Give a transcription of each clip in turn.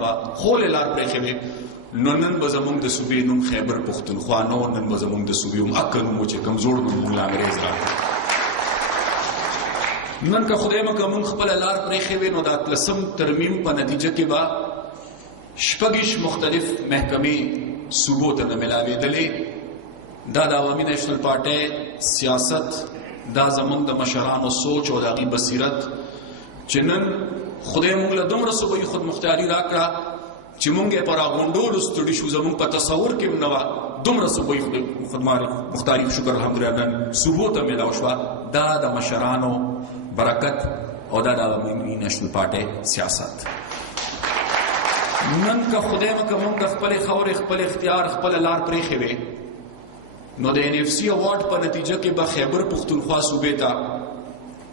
خول لار پرې خوي نو نن به زمونږ د صوبې نوم خیبر پښتونخوا نو نن به زمونږ د صوبې هم اکه نوم چې کمزور نوم مولا انګریز راغی نن که خدای مکه مونږ خپل لار پرې خوي نو د 13 ترمیم په نتیجه کې به شپږ مختلف محکمې صوبو ته نه ملاوېدلې دا د عوامي نېشنل پارټۍ سیاست دا زمونږ د مشرانو سوچ او د هغې بصیرت چې نن خدای مونږ له دومره صوبایي خودمختاري راکړه چې مونږ یې په راغونډولو ستړي شو زمونږ په تصور کې هم نه وه دومره صوبایي خودمختاري شکر الحمدلله نن صوبو ته میلاو شوه دا د مشرانو برکت او دا د عوامي نېشنل پارټۍ سیاست نن که خدای مکه مونږ د خپلې خاورې خپل اختیار خپله لار پرېښې وې نو د NFC اوارډ په نتیجه کې به خیبر پښتونخوا صوبې ته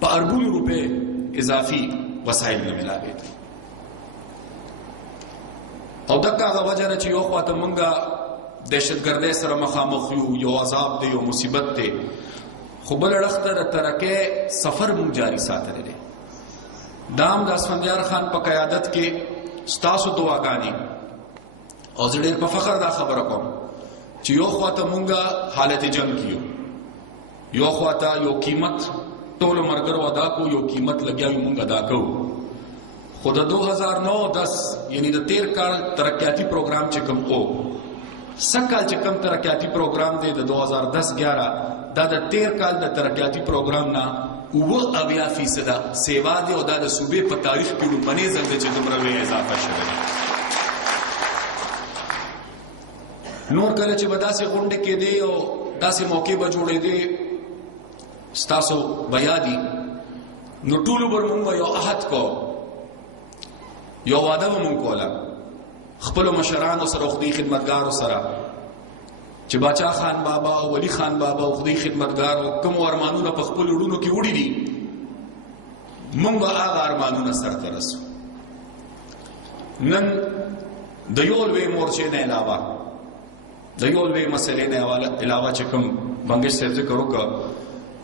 په اربونو روپۍ اضافي وسایل نه ملاوېدل او دغه هغه وجه ده چې یو خواته مونږه دهشتګردۍ سره مخامخ یو یو عذاب دی یو مصیبت دی خو بل اړخ ته د ترقۍ سفر مونږ جاري ساتلی دی دا هم د اسفندیار خان په قیادت کې ستاسو دعاګانې او زه ډېر په فخر دا خبره کوم چې یو خواته مونږه حالت جنگ کیو یو خواته یو قیمت ټولو ملګرو ادا کو یو قیمت لګیا وي مونږ ادا کوو خو د 2009-10 یعنی د 13 کال ترقیاتی پروګرام چې کوم او سکال چې کوم ترقیاتی پروګرام دی د 2010-11 دا د 13 کال د ترقیاتی پروګرام نه 90% سیوا دی او دا د صوبې په تاریخ کې لومړنی ځل دی چې دومره لوی اضافه شوې نور کله چې به داسې غونډې کېدې او داسې موقع به جوړېدې ستاسو به یادي نو ټولو به مونږ یو عهد کو یو وعده به مونږ کوله خپلو مشرانو سره خدای خدمتګارو سره چې باچا خان بابا او ولی خان بابا او خدای خدمتګارو کوم ارمانونه په خپلو وړونو کې وړي دي مونږ به هغه ارمانونه سرته رسو نن د یو لوی مورچې نه علاوه د یو لوی مسلې نه علاوه چې کوم بنګش صاحب ذکر وکړ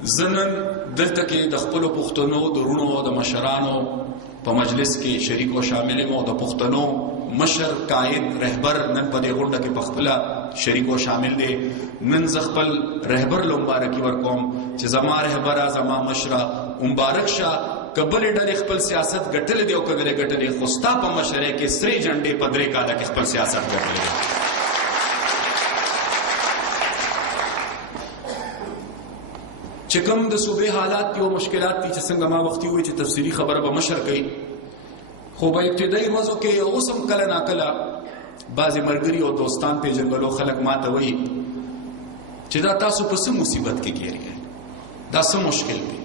زنن دلته کې د خپلو پښتنو د وروڼو او د مشرانو په مجلس کې شریک او شامل یم او د پښتنو مشر قائد رهبر نن په دې غونډه کې په خپله شریک او شامل دی نن زه خپل رهبر له مبارکي ورکوم چې زما رهبره زما مشره مبارک شه که بلې ډلې خپل سیاست ګټلی دی او که نه ګټلی خو ستا په مشرۍ کې سرې جنډې په 3 کاله کې خپل سیاست ګټلی دی چې کوم د صوبې حالات دي او مشکلات دي چې څنګه ما وختي وي چې تفصیلي خبره به مشر کوي خو په ابتدایي ورځو کې اوس هم کله ناکله بعضې ملګري او دوستان پیژنګلو خلک ما ته وایي چې دا تاسو په څه مصیبت کې ګیر یې دا څه مشکل دی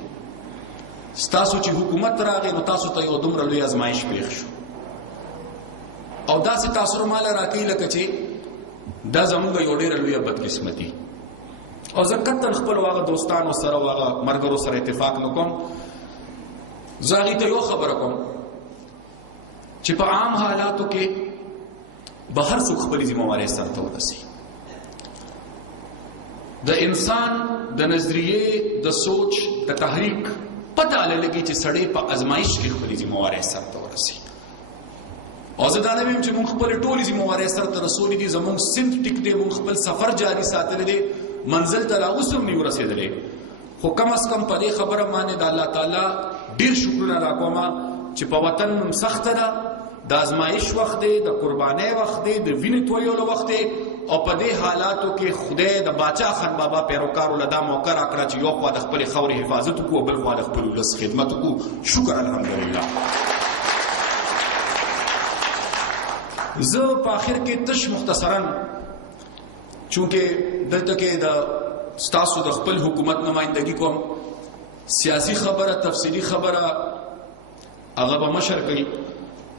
ستاسو چې حکومت راغی نو تاسو ته یو دومره لوی ازمایش پیښ شو او داسې تاثر ماله راکوي لکه چې دا زموږ یو ډېره لویه بدقسمتي او زه قطعا خپل واغه دوستانو سره واغه مرګرو سره اتفاق نکوم زه هغې ته یو خبره کوم چې په عام حالاتو کې به هر څوک خپلې ذمهوارۍ سرته ورسي د انسان د نظریې د سوچ د تحریک پته لګي چې سړی په ازمایش کې خپلې ذمهوارۍ سرته ورسي او زه دا نه ویم چې مونږ خپلې ټولې ذمهوارۍ سرته رسولې دي زمونږ صنف ټیک دی مونږ خپل سفر جاري ساتلی دی منزل ته لا اوس هم نه ورسېدلی خو کم از کم په دې خبره باندې د الله تعالی ډېر شکرونه ادا کوم چې په وطن هم سخته ده د ازمایش وخت دی د قربانۍ وخت دی د وینې تویولو وخت دی او په دې حالاتو کې خدای د باچا خان بابا پیروکارو له دا موقع راکړه چې یو خوا د خپلې خاورې حفاظت وکړو او بل خوا د خپل ولس خدمت وکړو شکر الحمدلله زه په آخر کې تش مختصرا چونکه دلته کې د ستاسو د خپل حکومت نمائندګي کوم سیاسی خبره تفصیلی خبره هغه به مشر کوي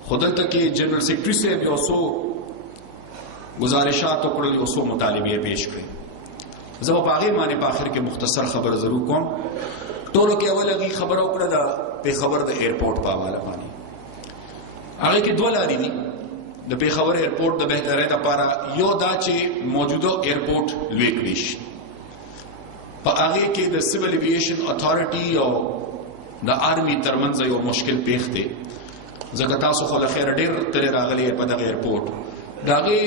خو دلته کې جنرال سیکرټري صاحب یو څو گزارشات وکړل یو څو مطالبې پیش کړې زه به په هغې باندې په آخر کې مختصر خبره ضرور کوم ټولو کې اول هغې خبره وکړه د پیښور د ایرپورټ په حواله باندې هغې کې 2 لارې دي د پیښور ایرپورټ د بهترۍ لپاره یو دا چې موجوده ایرپورټ لوی کړی شي په هغې کې د سیول ایویشن اتھارټي او د آرمي ترمنځ یو مشکل پیښ دی ځکه تاسو خو له خیر ډېر ترې راغلی په دغه ایرپورټ د هغې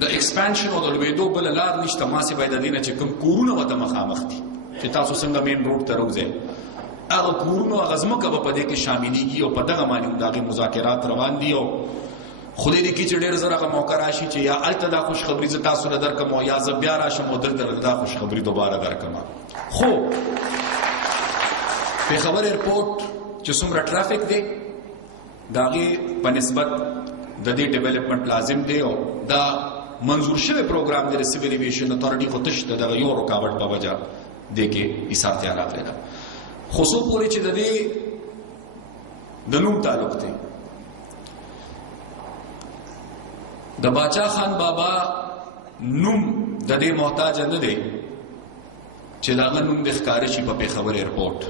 د ایکسپانشن او د لوېدو بله لار نشته. ماسې باید د دې نه چې کوم کورونه ورته مخامخ دي چې تاسو څنګه مین روډ ته راوځئ هغه کورونه هغه ځمکه به په دې کې شاملېږي او په دغه باندې هم د هغې مذاکرات روان دي او خدای دې کړي چې ډېر زر هغه موقع راشي چې یا هلته دا خوشخبري زه تاسو له درکړم او یا زه بیا راشم او دلته دا خوشخبري دوباره درکړم. خو پېښور ایرپورټ چې څومره ټرافیک دی د هغې په نسبت د دې ډیولپمنټ لازم دی او دا منظور شوی پروګرام دی د سیویل ایویشن اتارټي خو تش د دغه یو رکاوټ په وجه دې کې ایثارتیا راغلی ده. خو څو پورې چې د دې د نوم تعلق دی د باچا خان بابا نوم د دې محتاج نه دی چې د هغه نوم د ښکاره شي په پېښور ایرپورټ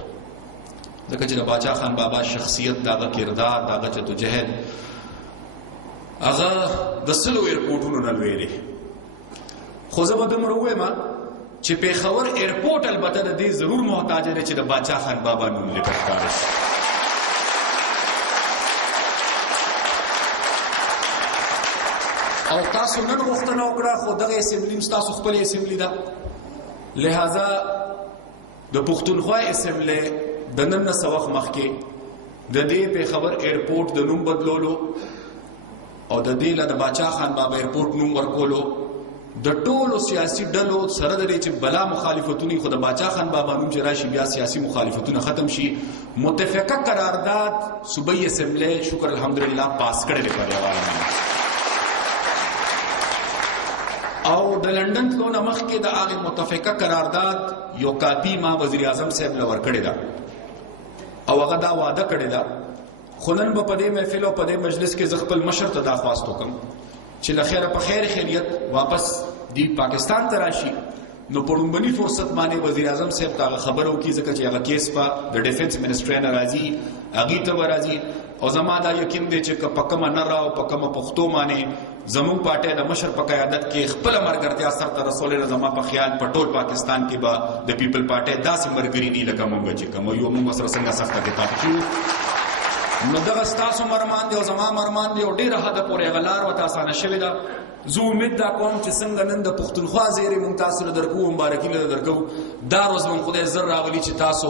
ځکه چې د باچا خان بابا شخصیت د هغه کردار د هغه جدوجهد هغه د سلو ایرپورټونو نه لوی دی. خو زه به دومره ووایم چې پېښور ایرپورټ البته د دې ضرور محتاج دی چې د باچا خان بابا نوم لیکل ښکاره شي. او تاسو نن غوښتنه وکړه خو دغه اسمبلي ستاسو خپله اسمبلي ده لہذا د پښتونخوا اسمبلي د نن نه څه وخت مخکې د دې پېښور ایرپورټ د نوم بدلولو او د دې له د باچا خان بابا ایرپورټ نوم ورکولو د ټولو سیاسي ډلو سره د دې چې بلا مخالفتونی خو د باچا خان بابا نوم چې راشي بیا سیاسي مخالفتونه ختم شي متفقه قرارداد صوبایي اسمبلی شکر الحمدلله پاس کړی دی په دې حواله او د لندن تلو نه مخکې د هغې متفقه قرارداد یو کاپي ما وزیر اعظم صاحب له ورکړې ده او هغه دا وعده کړې ده. خو نن به په دې محفل او په دې مجلس کې زه خپل مشر ته دا خواست وکړم چې له خیره په خیر خیریت واپس دی پاکستان ته راشي نو په لومبني فرصت باندې وزیر اعظم صاحب ته هغه خبره وکړي ځکه چې هغه کیس په د ډیفنس منسټرۍ نه راځي هغې ته به راځي او زما دا یقین دی چې که په کومه نره او په کومه پښتو باندې زموږ پارټۍ د مشر په قیادت کې خپله ملګرتیا سرته رسولې ده زما په خیال په ټول پاکستان کې به د پیپل پارټۍ داسې ملګري دي لکه موږ چې کوم یو موږ سره څنګه سخته کې پاتې شو نو دغه ستاسو مرمان دی او زما مرمان دی او ډېره حده پورې هغه لار ورته اسانه شوې ده. زه امید دا کوم چې څنګه نن د پښتونخوا زیری موږ تاسو له درکو مبارکي له درکو دا روز به خدای زر راولي چې تاسو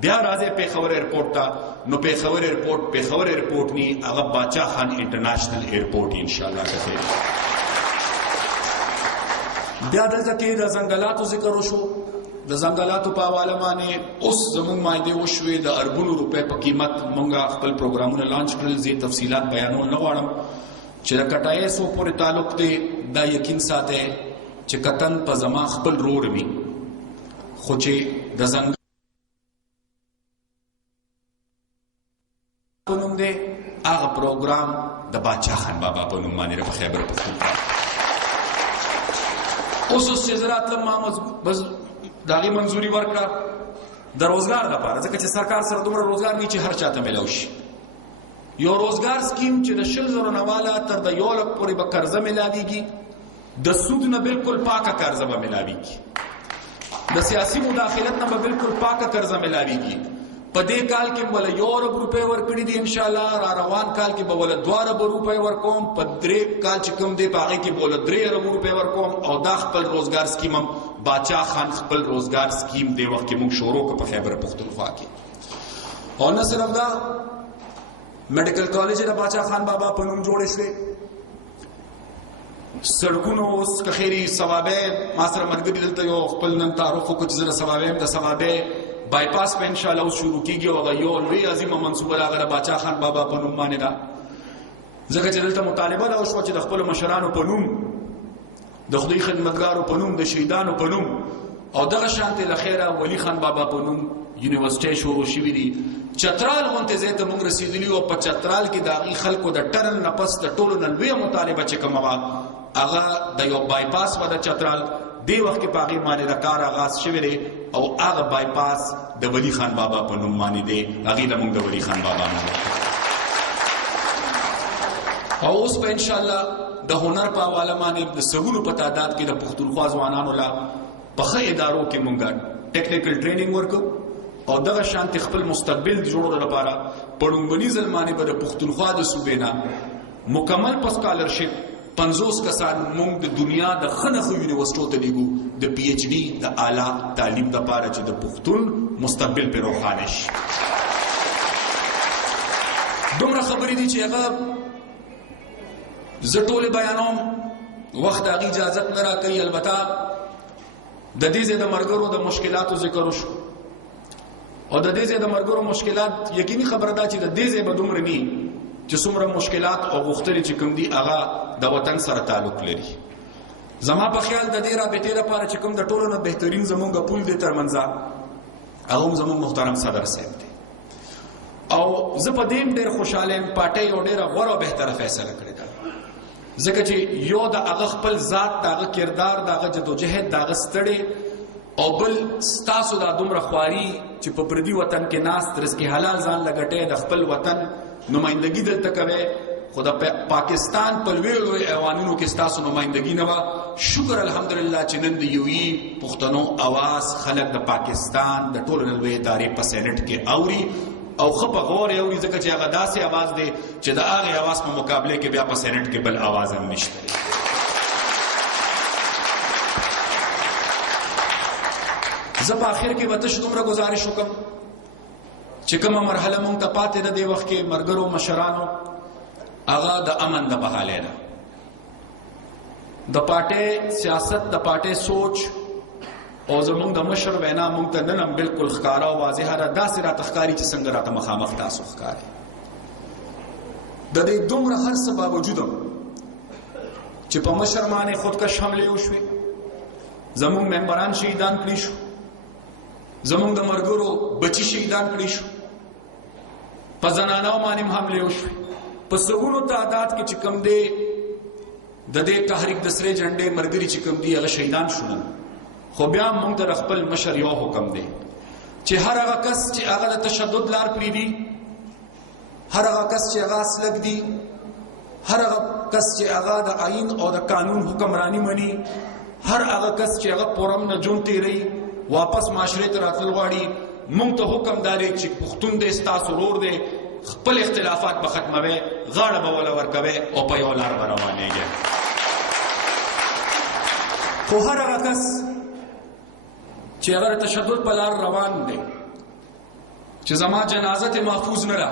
بیا راځي پېښور ایرپورټ ته نو پېښور ایرپورټ نی هغه باچا خان انټرنیشنل ایرپورټ ان شاء الله کوي. بیا دلته کې د ځنګلاتو ذکر وشو د ځنګلاتو په حواله باندې اوس زموږ مایدې وشوې د اربونو روپۍ په قیمت موږ خپل پروګرامونه لانچ کړل. زه تفصیلات بیانول نه غواړم چې د کټایسو پورې تعلق دی دا یقین ساتئ چې کتن په زما خپل رور وي خو چې د ځنګل په نوم دی هغه پروګرام د باچا خان بابا په نوم باندې په خیبر پښتونخوا اوس چې زه راتلم ما بس د هغې منظوري ورکړه د روزګار لپاره ځکه چې سرکار سره دومره روزګار نه چې هر چاته میلاو شي. یو روزګار سکیم چې د 100,000 نه والا تر د 1 لک پورې به قرضه میلاویږي د سود نه بالکل پاکه قرضه به میلاویږي د سیاسي مداخلت نه به بالکل پاکه قرضه میلاویږي. په دې کال کې بوله 1 ارب روپۍ ورکړي دي ان شاء الله را روان کال کې به بوله 2 ارب روپۍ ورکوم په 3 کال چې کوم دی په هغې کې بوله 3 ارب روپۍ ورکوم او دا خپل روزګار سکیم هم باچا خان خپل روزګار سکیم دی وخت کې موږ شروع کړ په خیبر پښتونخوا کې. او نه صرف دا میډیکل کالج د باچا خان بابا په نوم جوړې شوې سړکونو اوس که خیري ثوابې ما سره ملګري دلته یو خپل نن تعارف وکړو چې زه د ثوابې یم د ثوابې بایپاس په انشاءالله اوس شروع کېږي او هغه یو لوی عظیمه منصوبه د هغه د باچا خان بابا په نوم باندې ده ځکه چې دلته مطالبه دا وشوه چې د خپلو مشرانو په نوم د خدای خدمتګارو په نوم د شهیدانو په نوم او دغه شانتې له خیره ولی خان بابا په نوم یونیورسټۍ شروع شوي دي. چترال غونډې ځای ته موږ رسېدلي او په چترال کې د هغې خلکو د ټرن نه پس د ټولو نه لویه مطالبه چې کومه وه هغه د یو بایپاس وه د چترال دې وخت کې په هغې باندې د کار آغاز شوی دی او هغه بایپاس د ولی خان بابا په نوم باندې دی هغې له موږ د ولی خان بابا نوم او اوس به انشاءالله د هنر په حواله باندې د سلونو په تعداد کې د پښتونخوا ځوانانو له په ښه ادارو کې موږ ټیکنیکل ټریننګ ورکو او دغه شانتي خپل مستقبل جوړولو لپاره پړونګنی ځلمانه به د پښتونخوا د صوبې نه مکمل په سکالرشپ 50 کسان موږ د دنیا د خنخ یونیورسيټو ته لیږو د پی ایچ ډي د اعلی تعلیم لپاره چې د پښتون مستقبل په روښانه شي. دومره خبرې دي چې هغه زه ټول بیانوم، وخت هغې اجازت نه راکوي. البته د دې ځای د ملګرو د مشکلاتو ذکر وشو او د دې ځای د ملګرو مشکلات یقیني خبره ده چې د دې ځای به دومره نه چې څومره مشکلات او غوښتنې چې کوم دي هغه د وطن سره تعلق لري. زما په خیال د دې رابطې لپاره چې کوم د ټولو نه بهترین زمونږ پول دی ترمنځ هغه هم زمونږ محترم صدر صاحب دی او زه په دې هم ډېر خوشحاله یم. پارټۍ یو ډېره غوره او بهتره فیصله کړې ده ځکه چې یو د هغه خپل ذات د هغه کردار د هغه جدوجهد د هغه ستړی او بل ستاسو دا دومره خواري چې په پردي وطن کې ناست رزق حلال ځان لګټئ د خپل وطن نمائندګي دلته کوي خو د پاکستان په لویو ایوانونو کې ستاسو نمائندګي نه وه. شکر الحمدلله چې نن د یوې پښتنو اواز خلک د پاکستان د ټولو نه لویې ادارې په سینټ کې اوري او ښه په غور یې اوري ځکه چې هغه داسې اواز دی چې د هغې اواز په مقابله کې بیا په سینټ کې بل اواز هم نشته دی. زه په آخر کې به تش دومره ګزارش وکړم چې کومه مرحله مونږ ته پاتې ده دې وخت کې ملګرو مشرانو هغه د امن د بحالۍ ده. د پارټۍ سیاست د پارټۍ سوچ او زمونږ د مشر وینا مونږ ته نن هم بالکل ښکاره او واضحه ده داسې راته ښکاري چې څنګه راته مخامخ تاسو ښکاري. د دې دومره هر څه باوجود چې په مشر باندې خودکش حملې وشوې زمونږ ممبران شهیدان کړي شو زمونږ د ملګرو بچي شهیدان کړي شو په زنانو باندې هم حملې وشوې په سلګونو تعداد کې چې کوم دی د دې تحریک د سرې جنډې ملګري چې کوم دي هغه شهیدان شول. خو بیا موږ ته خپل مشر یو حکم دی چې هر هغه کس چې هغه د تشدد لار پرېږدي هر هغه کس چې هغه اسلک دي هر هغه کس چې هغه د آئین او د قانون حکمرانی مني هر هغه کس چې هغه پرم نه ژوند تېروي واپس معاشرې ته راتلل غواړي موږ ته حکم دا دی چې پښتون دی ستاسو ورور دی خپل اختلافات به ختموئ غاړه به وله ورکوئ او په یو لار به روانېږئ. خو هر هغه کس چې هغه د تشدد په لار روان دی چې زما جنازه ته محفوظ نه ده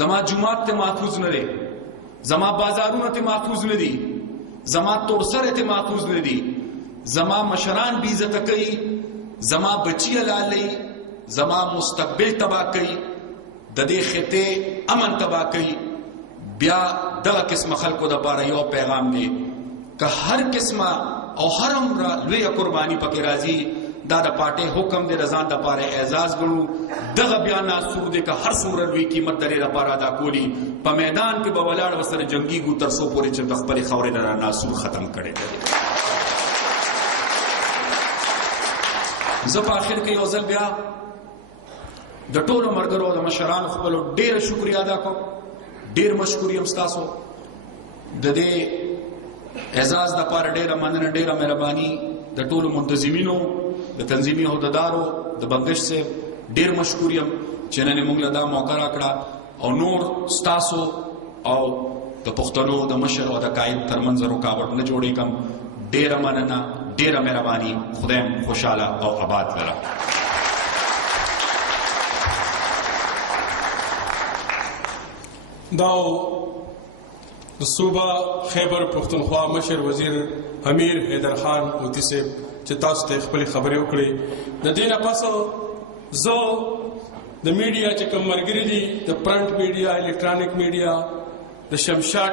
زما جومات ته محفوظ نه دی زما بازارونه ته محفوظ نه دي زما تورسره ته محفوظ نه دي زما مشران بې عزته کوي زما بچي حلالوي زما مستقبل تباه کوي د دې خطې امن تباه کوي بیا دغه قسمه خلکو دپاره یو پیغام دی که هر قسمه او هر عمره لویه قرباني پکې راځي دا د پارټۍ حکم دی د ځان دپاره اعزاز ګڼو دغه بیا ناسور دی که هر څومره لوی قیمت د دې لپاره ادا کولی په میدان کې به ولاړ ورسره جنګیږو تر څو پورې چې د خپلې خاورې نه ناسور ختم کړی دی. زه په آخر کې یو ځل بیا د ټولو ملګرو د مشرانو خپلو ډېره شکریه ادا کوم ډېر مشکور یم ستاسو د دې اعزاز دپاره ډېره مننه ډېره مهرباني د ټولو منتظمینو د تنظیمي عهدهدارو د بنګش صاحب ډېر مشکور یم چې نن یې موږ له دا موقع راکړه او نور ستاسو او د پښتنو د مشر او د قائد ترمنځ رکاوټ نه جوړېږم ډېره مننه ډېره مهرباني خدایم خوشحاله او آباد لره. دا د صوبه خیبر پښتونخوا مشر وزیر امیر حیدر خان موتی صاحب چې تاسو ته خپلې خبرې وکړې د دې نه پس زه د میډیا چې کوم ملګري دي د پرنټ میډیا الکترونیک میډیا د شمشاد